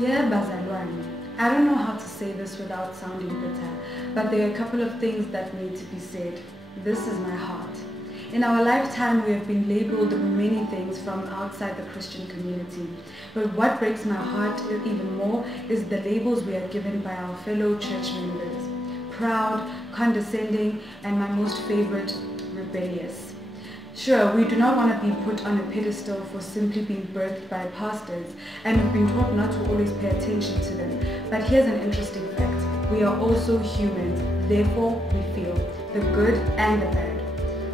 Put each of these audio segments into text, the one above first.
Yeah, bazalwane. I don't know how to say this without sounding bitter, but there are a couple of things that need to be said. This is my heart. In our lifetime, we have been labeled many things from outside the Christian community. But what breaks my heart even more is the labels we are given by our fellow church members. Proud, condescending, and my most favorite, rebellious. Sure, we do not want to be put on a pedestal for simply being birthed by pastors, and we've been taught not to always pay attention to them. But here's an interesting fact. We are also humans, therefore we feel the good and the bad.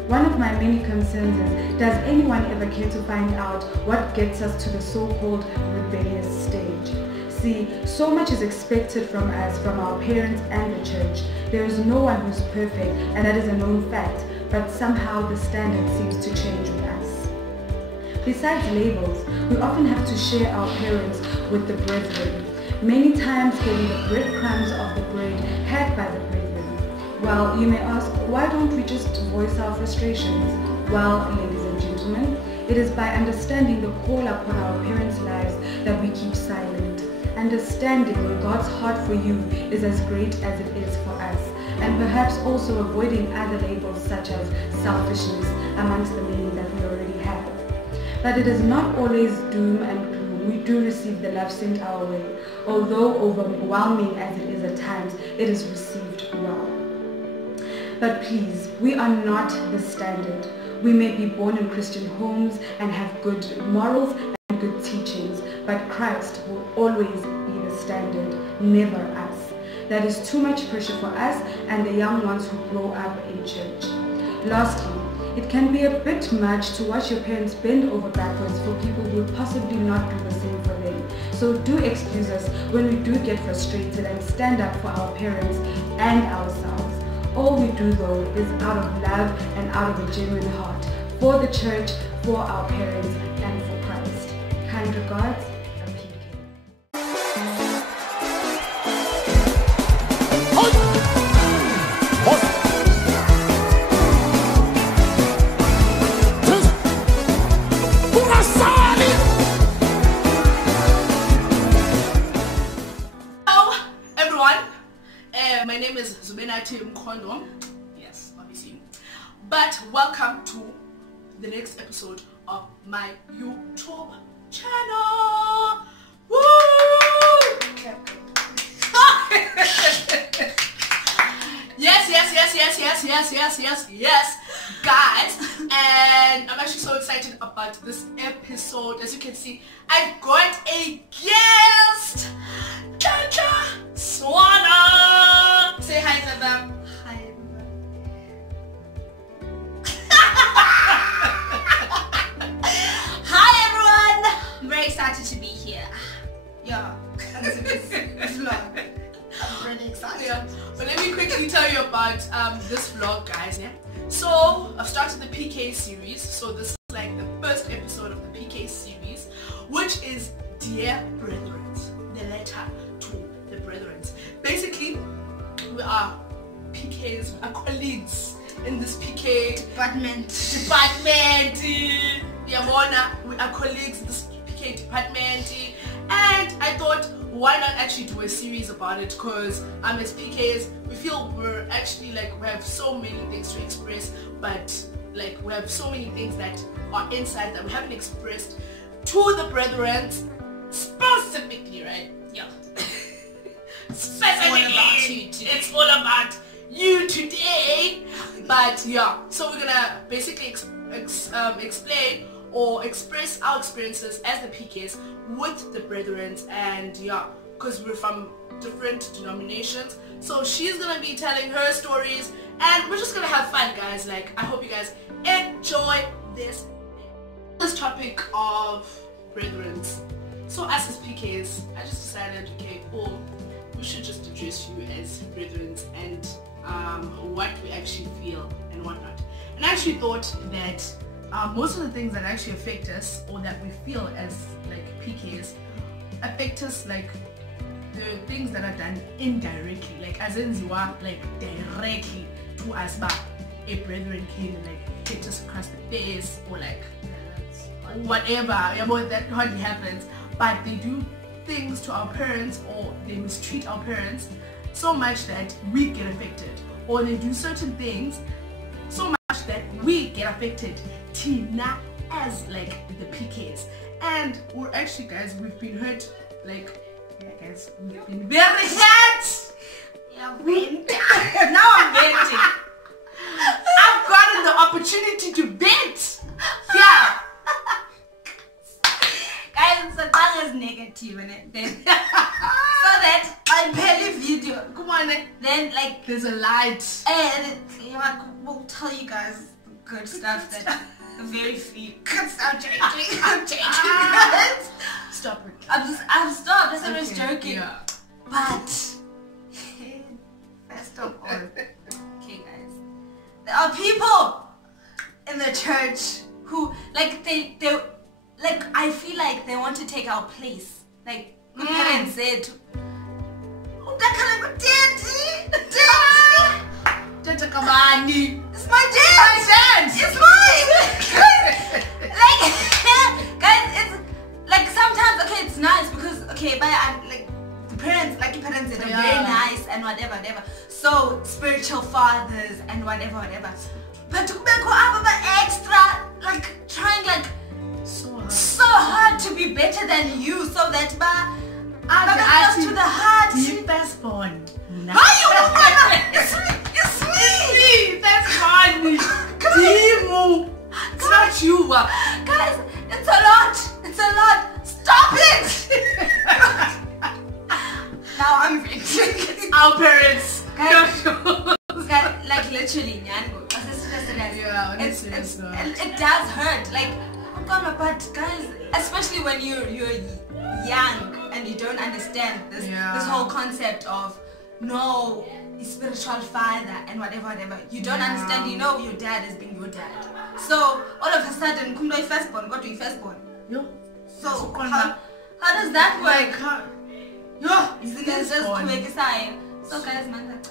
One of my many concerns is, does anyone ever care to find out what gets us to the so-called rebellious stage? See, so much is expected from us, from our parents and the church. There is no one who's perfect, and that is a known fact, but somehow the standard seems to change with us. Besides labels, we often have to share our parents with the brethren, many times getting the breadcrumbs of the bread had by the brethren. Well, you may ask, why don't we just voice our frustrations? Well, ladies and gentlemen, it is by understanding the call upon our parents' lives that we keep silent. Understanding when God's heart for you is as great as it is for us, and perhaps also avoiding other labels such as selfishness amongst the many that we already have. But it is not always doom and gloom. We do receive the love sent our way, although overwhelming as it is at times, it is received well. But please, we are not the standard. We may be born in Christian homes and have good morals and good teachings, but Christ will always be the standard, never us. That is too much pressure for us and the young ones who grow up in church. Lastly, it can be a bit much to watch your parents bend over backwards for people who would possibly not do the same for them. So do excuse us when we do get frustrated and stand up for our parents and ourselves. All we do though is out of love and out of a genuine heart, for the church, for our parents, and for Christ. Kind regards, my name is Zubenathi Mkondo. Yes, obviously. But welcome to the next episode of my YouTube channel. Woo! yes, guys. And I'm actually so excited about this episode. As you can see, I've got a guest, Ntlantla Swana. Say hi to them. Hi, Hi everyone! I'm very excited to be here. Yeah, that's a vlog. I'm really excited. Yeah. But let me quickly tell you about this vlog, guys. Yeah. So I've started the PK series. So this is like the first episode of the PK series, which is Dear Brethren, the letter to the Brethren. Basically, we are PKs, we are colleagues in this PK department. Yamona, we are colleagues in this PK department, and I thought, why not actually do a series about it? Because as PKs, we feel we're actually like we have so many things to express, but like we have so many things that are inside that we haven't expressed to the brethren specifically, right? Yeah. Specifically, it's all about you today. But yeah, so we're gonna basically explain or express our experiences as the PKs with the brethren, and yeah, because we're from different denominations, so she's gonna be telling her stories and we're just gonna have fun, guys. Like, I hope you guys enjoy this topic of brethren. So us as PKs, I just decided, okay, cool, we should just address you as brethren and what we actually feel and whatnot. And I actually thought that most of the things that actually affect us, or that we feel as like PKs, affect us like the things that are done indirectly, like as in you are like directly to us, but a brethren came and like hit us across the face, or like whatever, that hardly happens, but they do things to our parents or they mistreat our parents so much that we get affected, or they do certain things so much that we get affected, Tina, as like the PKs. And we're actually, guys, we've been hurt, like, yeah, guys, we've been very hurt. Yeah, now I'm venting. I've gotten the opportunity to vent. Yeah. Guys, so that is negative, and then so that I barely video. Come on, Then like there's a light. and you know, we'll tell you guys the good stuff that very few. I'm joking. I'm joking. Stop it. I've stopped. That's what I was Okay, joking. yeah. But first of all, okay, guys, there are people in the church who like they like I feel like they want to take our place. Like my parents said, it's my dad. It's mine. Like guys, it's like sometimes okay, it's nice because okay, but like the parents, like your parents said, are very nice and whatever. So spiritual fathers and whatever. But to make extra, like trying like so hard to be better than you, so that close to the heart. Firstborn. It's me. That's funny. Timu. It's not you. Guys, it's a lot. Stop it. Now I'm venting. Our parents. Guys, like literally, it does hurt. Like, but guys, especially when you're young and you don't understand this whole concept of no spiritual father and whatever. You don't understand. You know your dad is being your dad. So all of a sudden, kumdo firstborn, got to firstborn. So how does that work? So guys, man,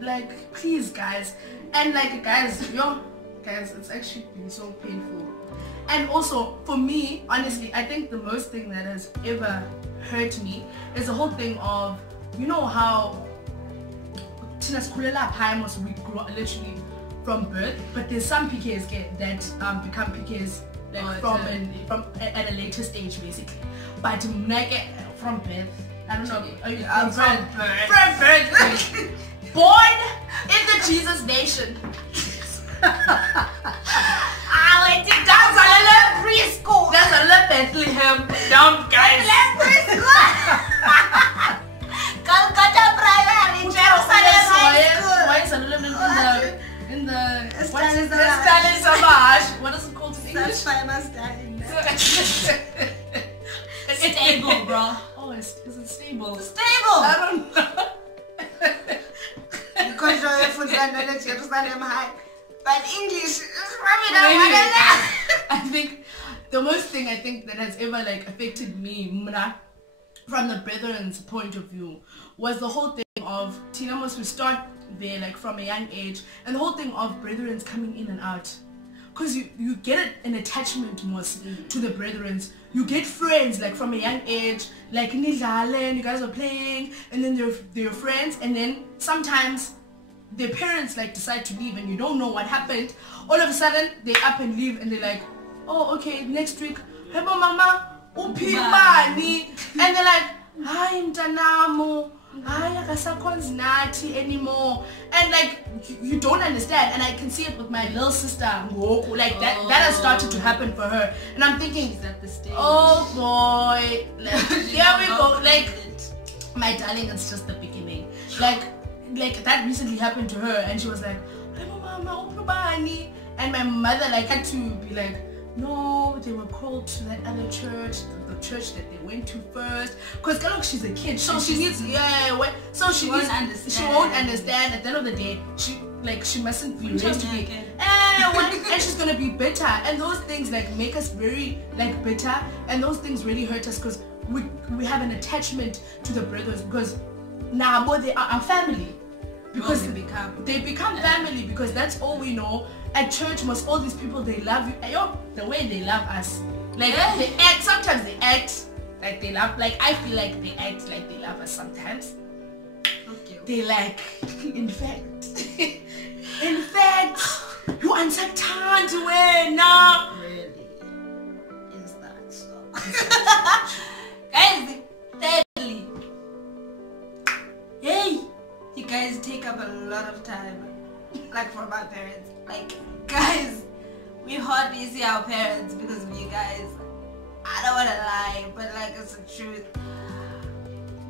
like please guys, and like guys, it's actually been so painful. And also for me, honestly, I think the most thing that has ever hurt me is the whole thing of, you know how Tina's Kulela Paimos, we grew up literally from birth, but there's some PKs that become PKs like from at a later stage basically. But from birth, I don't know. From birth. Born in the Jesus nation. I went to preschool. That's a little Bethlehem. Down, guys. Calcutta Primary, Jerusalem High School. Why is a little bit in the what is it called in English? Stable, bro. Oh, is it stable? Stable. I don't know. Because you're from Jerusalem High. But English is probably not I think the most thing that has ever like affected me, from the brethren's point of view, was the whole thing of Tina must start there like from a young age, and the whole thing of brethren's coming in and out. Because you get an attachment most to the brethrens. You get friends like from a young age, like Ntlantla, you guys are playing, and then they're friends, and then sometimes their parents like decide to leave and you don't know what happened. All of a sudden they up and leave and they're like, oh okay, next week, hello mama, upibani, and they're like, hi mtanamo, hi akasakhonzi nathi anymore, and like you don't understand. And I can see it with my little sister Ngoku, like that has started to happen for her, and I'm thinking, is that the stage? Oh boy, like, here we go. Like my darling, it's just the beginning. Like that recently happened to her, and she was like, mama, upibani, and my mother like had to be like, no, they were called to that other church, the church that they went to first, because she's a kid, so she needs she won't understand. At the end of the day, she mustn't be raised to be and she's gonna be bitter, and those things like make us very like bitter, and those things really hurt us because we have an attachment to the brothers, because now they are our family, because they become family, because that's all we know. At church, most all these people, they love you. The way they love us, like they act. Sometimes they act like they love, like I feel like they act like they love us sometimes. Okay. They like, in fact, you unsatandi wena. Really? Is that so? Guys, thirdly, hey, you guys take up a lot of time, like from our parents. Like, guys, we hardly see our parents because of you guys. I don't want to lie, but like it's the truth.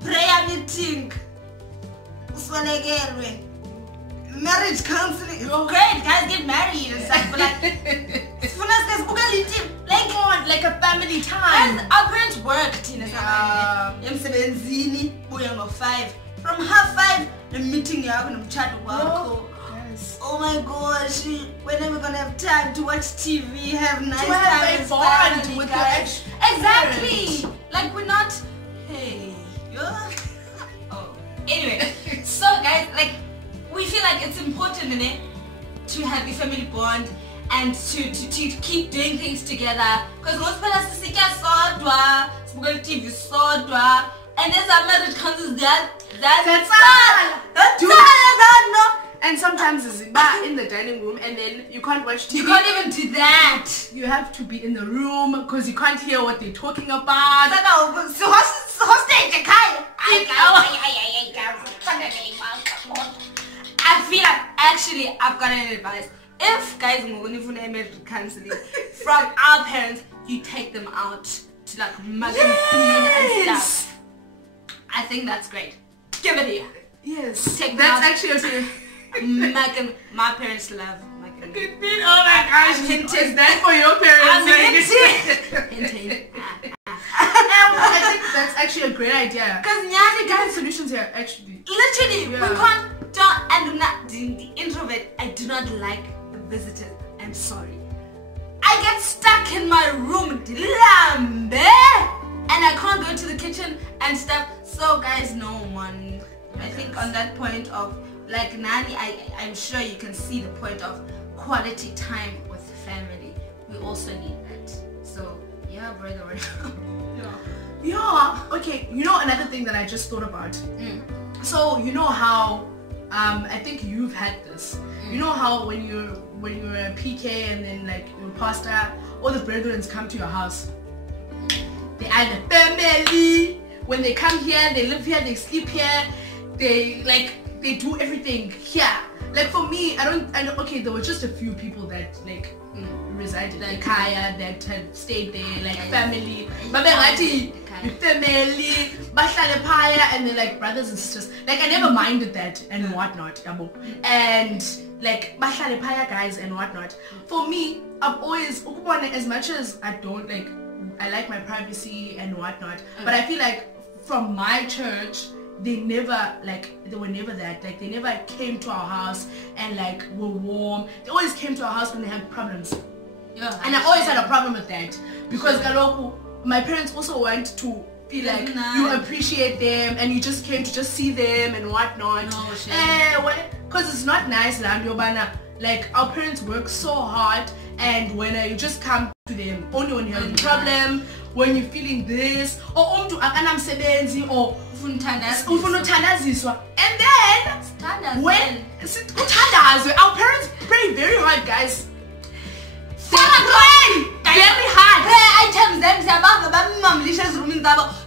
Prayer meeting, marriage counseling. It's great, guys get married and stuff, but like, like a family time. And our parents work, Tina. Yeah. 5. From 5:30, the meeting you have in chat. Oh my gosh, when are we gonna have time to watch TV, have nice time a bond with guys? Exactly. Like we're not. Hey. Oh. Anyway, so guys, like we feel like it's important in it to have a family bond and to keep doing things together. Because most people are sick sodwa, smoking TV sodwa, and there's a marriage counselors that's all. And sometimes it's in the dining room and then you can't watch TV. You can't even do that. You have to be in the room because you can't hear what they're talking about. I feel like actually I've got an advice. If guys marriage counseling from our parents, you take them out to like mug and bean and stuff. I think that's great. Give it here. Yes. Take that's actually a my parents love Megan. Oh my gosh, is that for your parents? I'm hinting. I think that's actually a great idea. Because Nyani guys, solutions here actually. Literally, we can't. And the introvert, I do not like visitors. I'm sorry. I get stuck in my room, and I can't go to the kitchen and stuff. So guys, no one. I think on that point of like Nani, I'm sure you can see the point of quality time with family. We also need that. So yeah, brother. Yeah. Okay. You know another thing that I just thought about. So you know how I think you've had this. You know how when you're a PK and then like your pastor, all the brethren come to your house. They are the family. When they come here, they live here, they sleep here. They do everything here. Like for me, I know, okay, there were just a few people that like resided like Kaya that had stayed there, like family. Family, and they're like brothers and sisters. Like I never minded that and whatnot, and like guys and whatnot. For me, I've always, as much as I don't like, I like my privacy and whatnot, but I feel like from my church, they were never that. Like they never came to our house and like were warm. They always came to our house when they had problems. Yeah, and I always had a problem with that because my parents also want to feel like you appreciate them and you just came to just see them and whatnot. Because it's not nice, like our parents work so hard, and when you just come to them only when you have a problem, when you're feeling this, or akanamsebenzi, or and then when our parents pray very hard, guys. Very hard. Items them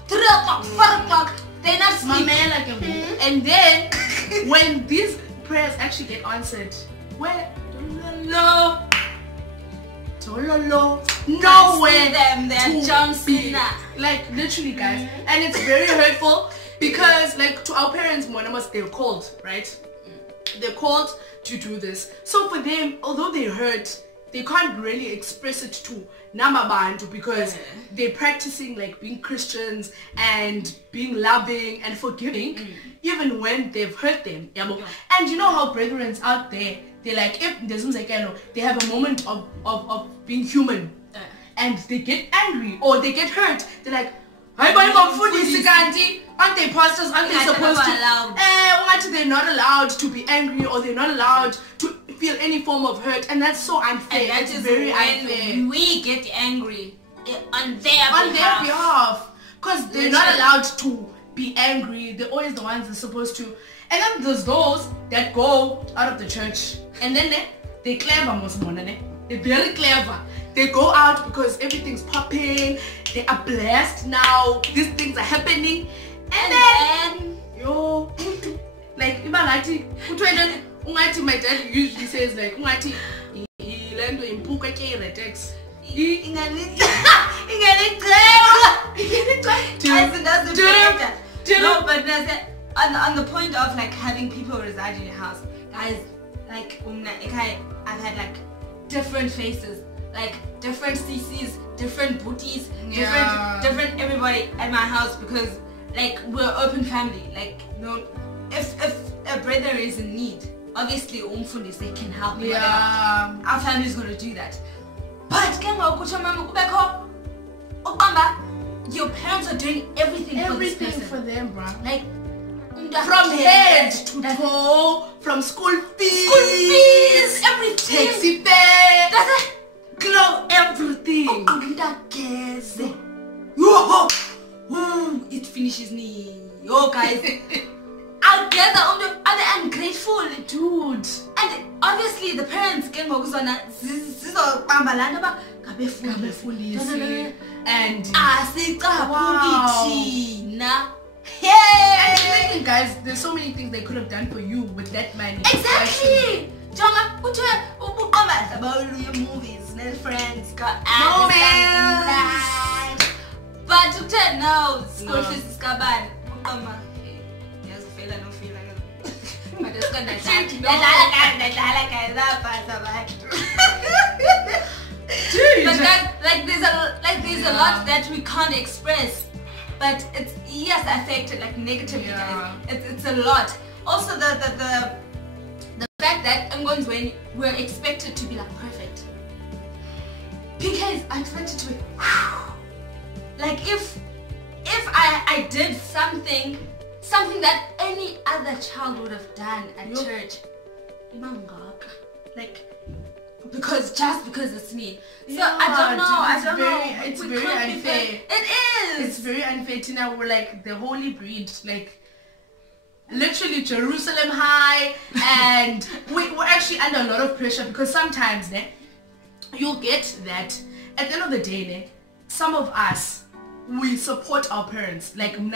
3 o'clock, 4 o'clock. They're not sleeping. And then when these prayers actually get answered, where nowhere them, they're John Cena. Like literally, guys, and it's very hurtful because like to our parents, they're called, right? They're called to do this. So for them, although they hurt, they can't really express it to Namabantu because they're practicing like being Christians and being loving and forgiving even when they've hurt them. And you know how brethren out there, they like, if they have a moment of being human and they get angry or they get hurt, they're like, aren't they pastors? Aren't they supposed to? They're not allowed to be angry or they're not allowed to feel any form of hurt, and that's so unfair. And that it's is very when unfair. We get angry on their behalf. because they're not allowed to be angry. They're always the ones that's supposed to. And then there's those that go out of the church and then they're clever, most money. They're very clever. They go out because everything's popping. They are blessed now. These things are happening. And then yo, like Mmangaliso, my dad usually says like Mmangaliso, ilendo impuka ke retex. No, but on the point of like having people reside in your house, guys, like I've had like different faces, like different CCs, different booties, different everybody at my house, because like we're open family. Like if a brother is in need, obviously they can help. Whatever. Our family is going to do that. But your parents are doing everything for this person. For them, bro. Like from head to toe, from school fees, everything. Taxi fare, clothes, everything. It finishes me. Yo, guys. Are they ungrateful, dude? And obviously the parents can go and wow. Yeah. And guys, there's so many things they could have done for you with that money. Exactly. Movies, friends, got but no, school fees is bad. But like there's a lot that we can't express. But it's affected like negatively, guys. It's a lot. Also the fact that when we're expected to be like perfect. Because I'm expected to be like if I did something that any other child would have done at church, like because it's me. So I don't know. It's very unfair. It is. It's very unfair. Tina, we're like the holy breed, like literally Jerusalem high, and we're actually under a lot of pressure because sometimes you'll get that at the end of the day, some of us, we support our parents. Like I'm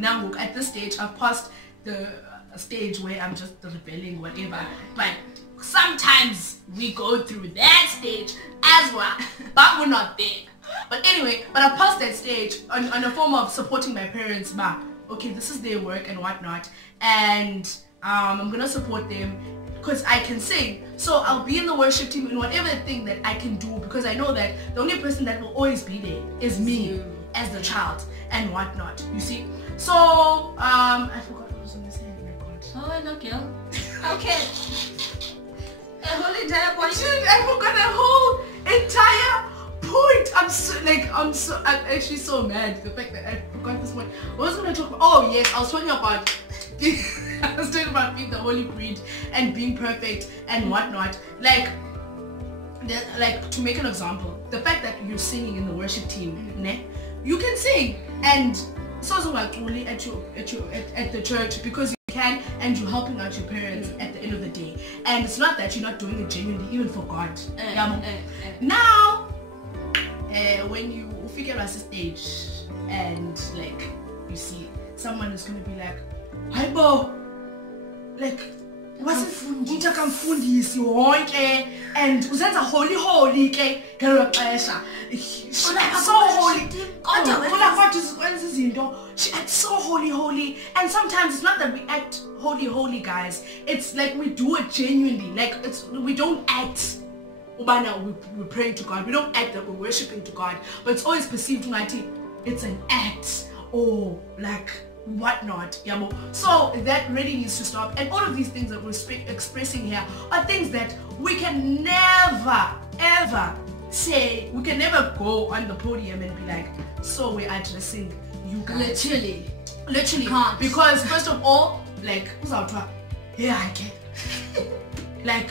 now at this stage, I've passed the stage where I'm just rebelling, whatever, but sometimes we go through that stage as well, but we're not there. But anyway, I've passed that stage on a form of supporting my parents. But okay, this is their work and whatnot, and I'm gonna support them because I can sing. So I'll be in the worship team in whatever thing that I can do, because I know that the only person that will always be there is me as the child and whatnot. You see? So I forgot what I was gonna say. Oh my god. Oh no, girl. Okay. A whole entire point. Dude, I forgot a whole entire point. I'm actually so mad. The fact that I forgot this one. What was I gonna talk about? Oh yes, I was talking about being the holy breed and being perfect and whatnot. Like to make an example, the fact that you're singing in the worship team, you can sing, and so at the church because you can, and you're helping out your parents at the end of the day. And it's not that you're not doing it genuinely, even for God. Now, when you figure out a stage and like you see someone is gonna be like, "Hi, bo, like what's umtakamfundisi wonke and uzenza holy ke ngelo xesha so holy she acts so holy, and sometimes it's not that we act holy guys, it's like we do it genuinely. Like we don't act we're praying to God, we don't act that we're worshiping to God, but it's always perceived like it's an act or like whatnot. So that really needs to stop. And all of these things that we're expressing here are things that we can never ever say. We can never go on the podium and be like, so we're addressing you guys. Literally can't. Because first of all, like yeah, I get like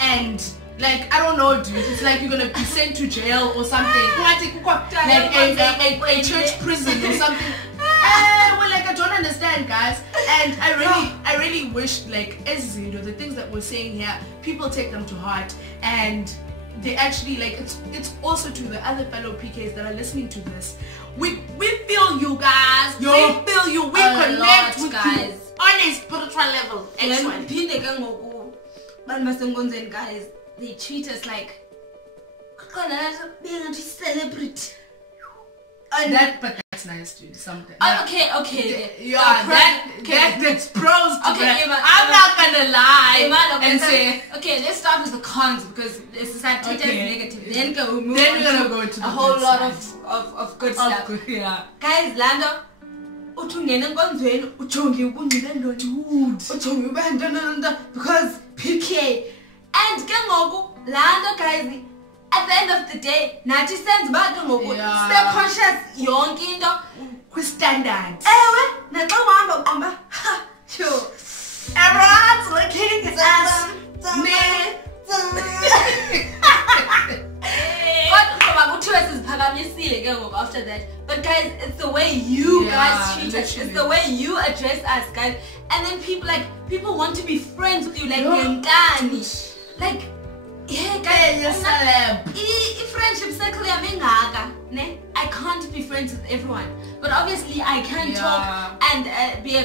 and Like, I don't know, dude. It's like you're gonna be sent to jail or something. Like a church prison or something. Well, like, I don't understand, guys. And I really wish, like, as you know, the things that we're saying here, people take them to heart, and they actually, like, it's also to the other fellow PKs that are listening to this. We feel you guys. We feel you. We connect with guys on a spiritual level. Excellent. Guys, they treat us like being a celebrity. But that's nice, dude. Something. Okay. That's pros to okay, that. I'm not gonna lie and say. Okay, let's start with the cons because it's like treat us negative. Then we're gonna go to a whole lot of good stuff. Yeah. Guys, Lando. Because PK and Lando, guys, at the end of the day, Nathi sense bad stay conscious yonke into standards. Sure. Everyone's looking at me. After that, but guys, it's the way you guys treat us. It's the way you address us, guys. And then people want to be friends with you, like Nkani. Like, yeah, guys, friendship circle I can't be friends with everyone, but obviously I can talk and be a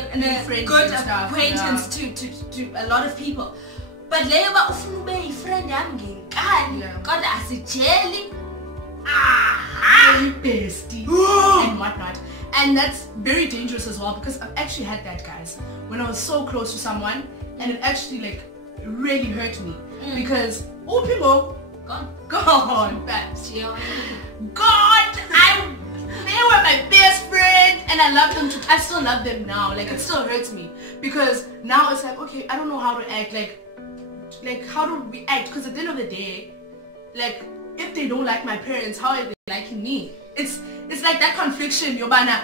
good acquaintance to a lot of people. But leba ufuna friend yami ngenkani kodwa asijeli bestie and whatnot. And that's very dangerous as well, because I've actually had that, guys, when I was so close to someone, and it actually, like, really hurt me because people gone they were my best friend and I love them I still love them now. Like, it still hurts me because now it's like, okay, I don't know how to act, like how to react, because at the end of the day, like, if they don't like my parents, how are they liking me? It's like that confliction, Yobana,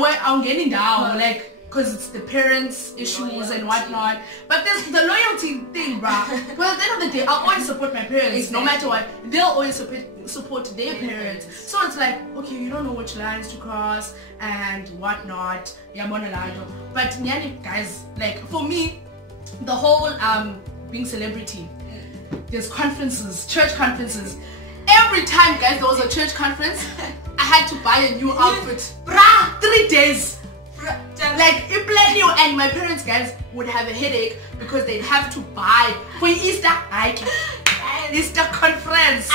where I'm getting down, like, because it's the parents' issues and whatnot. But there's the loyalty thing, bruh. Well, at the end of the day, I'll always support my parents, no matter what. They'll always support their parents. So it's like, okay, you don't know which lines to cross and whatnot. But guys, like, for me, the whole being celebrity, there's conferences, church conferences. Every time, guys, there was a church conference, I had to buy a new outfit. Bruh, 3 days. Like, and my parents, guys, would have a headache because they'd have to buy for Easter. Easter conference.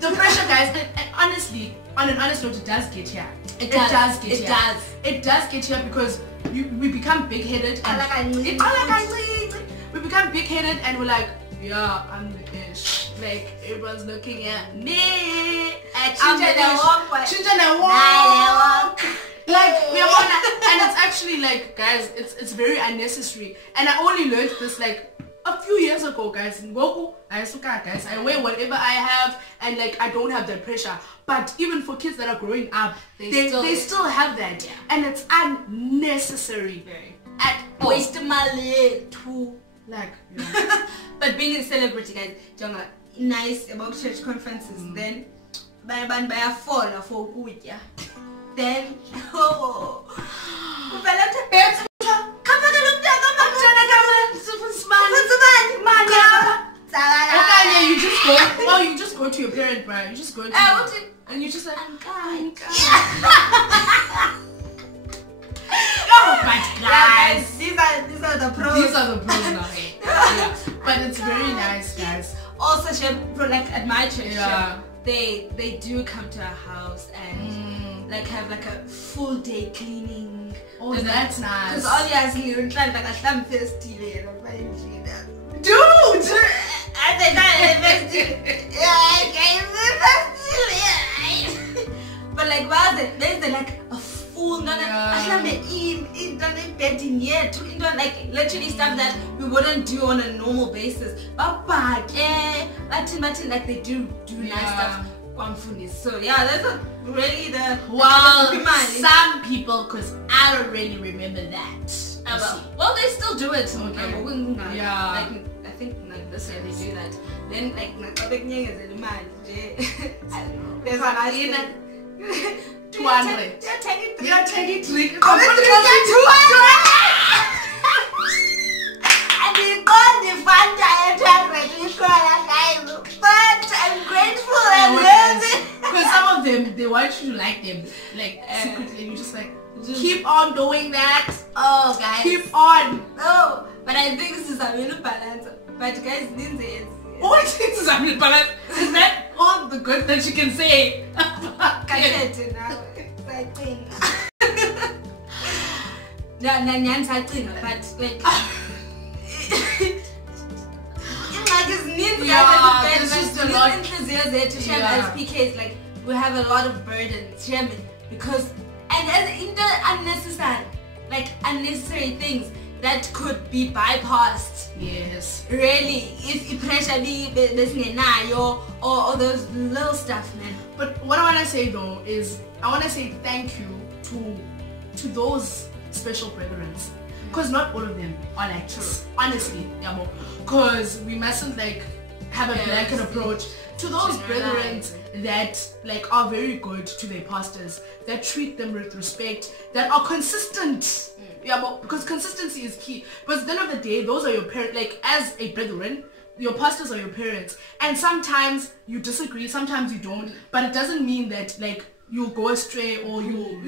The pressure, guys, and honestly, on an honest note, it does get here. It does get here because we become big-headed and we become big-headed and we're like, yeah, I'm the ish. Like, everyone's looking at me. I'm the walk. Like, we are on, and it's actually, like, guys, it's very unnecessary. And I only learned this, like, a few years ago, guys. In Goku, guys, I wear whatever I have, and, like, I don't have that pressure. But even for kids that are growing up, they still have that. Yeah. And it's unnecessary. Waste money too. Like, but being a celebrity, guys, Jonga, nice about church conferences. Then, by fall for good, yeah. Then, you just go to your parent, bro. You just go to and you just like, guys, these are the pros. These are the pros now. Yeah. But it's very nice, guys. Also, like at my church, they do come to our house and like have like a full day cleaning. Oh, that's nice. Because obviously you're trying like a slam festival, dude. I think but like, there's like a full like literally stuff that we wouldn't do on a normal basis. But like they do nice stuff. So yeah, that's really the well, some people, because I don't really remember that. Well, they still do it. Okay. Yeah. Like I think like this year they do that. Then like there's a nice 200. You're taking 3. But I'm grateful and loving. Because some of them, they want you to like them, like secretly, and you just like keep on doing that. Oh, guys, keep on. Oh, but I think this is a little balance. But guys, Lindsay is. What is a little balance? Is that all the good that you can say? But like. It's just a lot to as PKs, like we have a lot of burdens because and unnecessary things that could be bypassed. Yes. Really, if pressure or those little stuff, man. But what I want to say though is I want to say thank you to those special brethren. Because not all of them are like this, honestly, because we mustn't like have a blanket approach to those brethren that like are very good to their pastors, that treat them with respect, that are consistent. Because consistency is key. But at the end of the day, those are your parents. Like as a brethren, your pastors are your parents, and sometimes you disagree, sometimes you don't. But it doesn't mean that like you go astray or you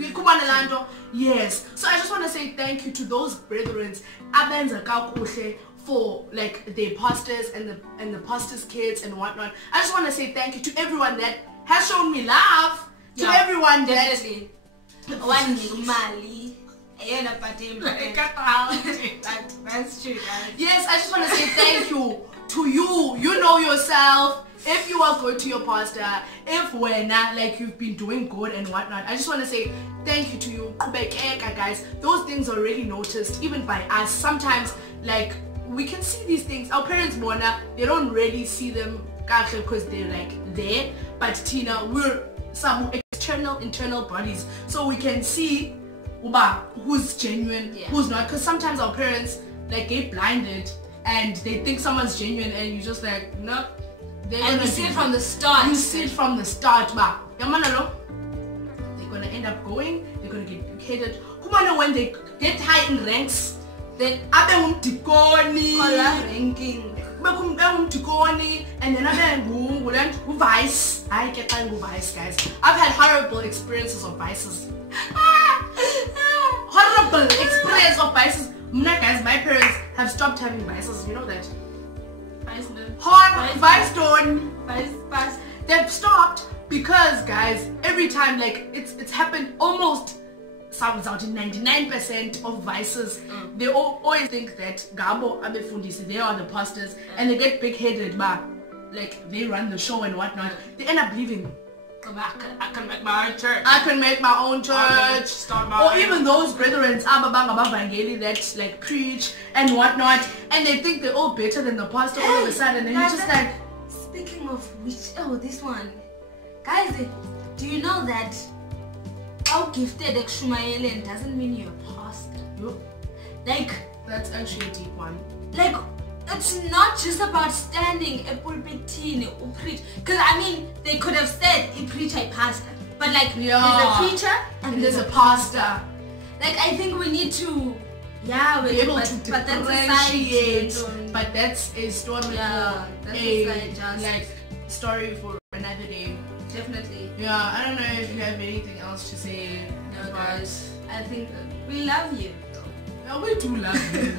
yes. So I just want to say thank you to those brethren for like their pastors and the pastors' kids and whatnot. I just want to say thank you to everyone that has shown me love. To everyone definitely. That's true, guys. Yes, I just want to say thank you to you. You know yourself. If you are good to your pastor, if we're not like you've been doing good and whatnot, I just want to say thank you to you, guys. Those things are really noticed even by us. Sometimes like we can see these things. Our parents, they don't really see them because they're like there. But Tina, we're some internal bodies, so we can see who's genuine, who's not. Because sometimes our parents like get blinded and they think someone's genuine, and you just like no. And you see it from the start. You see it from the start, they're gonna end up going. They're gonna get educated. When they get high in ranks, then ranking. And then vice. Vice, guys. I've had horrible experiences of vices. Horrible experience of vices. Guys, my parents have stopped having vices. You know that. Vice. They've stopped because, guys, every time like it's happened almost. Sounds out in 99% of vices. They always think that Gabo Abefundisi, they are the pastors, and they get big-headed, but like they run the show and whatnot. They end up leaving. I can make my own church. I can make my own church. Start my or even those brethren that like preach and whatnot, and they think they're all better than the pastor all of a sudden, and you're just like. Speaking of which, this one, guys, do you know that? How gifted Shumayelen doesn't mean you're a pastor. Like that's actually a deep one. Like it's not just about standing a pulpit or preach. Because I mean they could have said a preacher, a pastor. But like there's a preacher and there's a pastor. Like I think we need to be able to differentiate. But that's a story for like story for another day. Definitely. Yeah, I don't know if you have anything else to say. No, guys. I think we love you. Yeah, we do love you.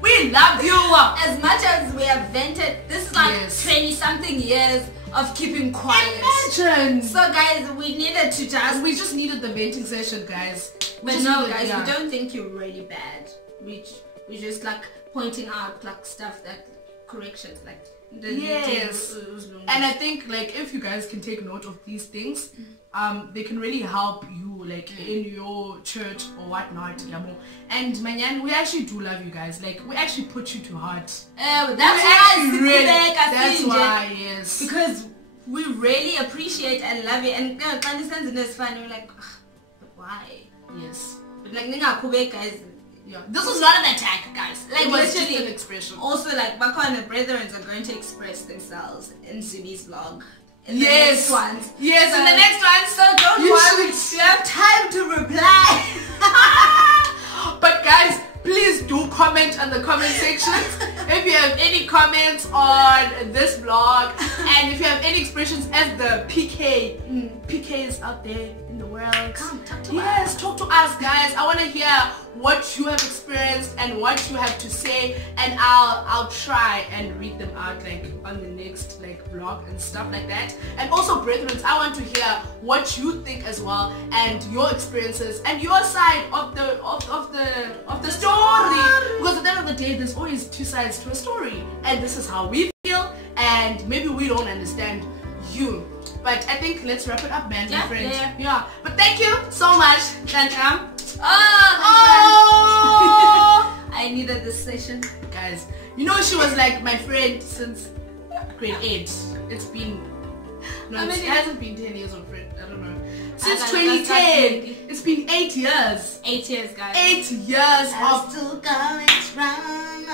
We love you. As much as we have vented, this is like 20-something years of keeping quiet. Imagine. So, guys, we needed to we just needed the venting session, guys. But no, guys, we don't think you're really bad. We just like pointing out like stuff that corrections like. Yes, and I think like if you guys can take note of these things, they can really help you like in your church or whatnot. And Manyan, we actually do love you guys. Like we actually put you to heart. That's why. That's why, yes. Because we really appreciate and love it. And understand it's fun. We're like, but why? Yes. But like, guys. Yeah. This was not an attack, guys. Like, it was literally just an expression. Also, like, Baka and the brethren are going to express themselves in Zubi's vlog. In yes. The next ones. Yes, so, in the next one. So don't worry. You have time to reply. But guys, please do comment on the comment sections if you have any comments on this vlog, and if you have any expressions as the PKs out there in the world. Come, talk to us. Yes, talk to us, guys. I want to hear what you have experienced and what you have to say, and I'll try and read them out like on the next like vlog and stuff like that. And also, brethren, I want to hear what you think as well, and your experiences and your side of the story. Because at the end of the day, there's always two sides to a story, and this is how we feel, and maybe we don't understand you. But I think let's wrap it up, man, my friend. Yeah. But thank you so much, Ntantla. Oh! I needed this session. Guys, you know she was like my friend since grade 8. It's been... No, it hasn't been 10 years of friend. I don't know. Since 2010. It's been 8 years. 8 years, guys. 8 years I'm of... still going strong.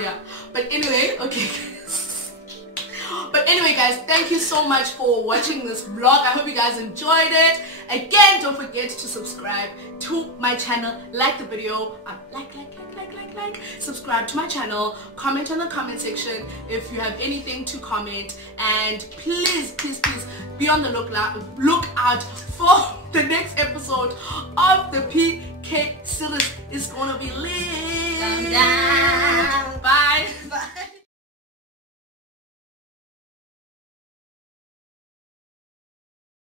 Yeah. But anyway, okay. But anyway, guys, thank you so much for watching this vlog. I hope you guys enjoyed it. Again, don't forget to subscribe to my channel, like the video, like, subscribe to my channel, comment on the comment section if you have anything to comment, and please be on the lookout for the next episode of the PK series. It's gonna be lit.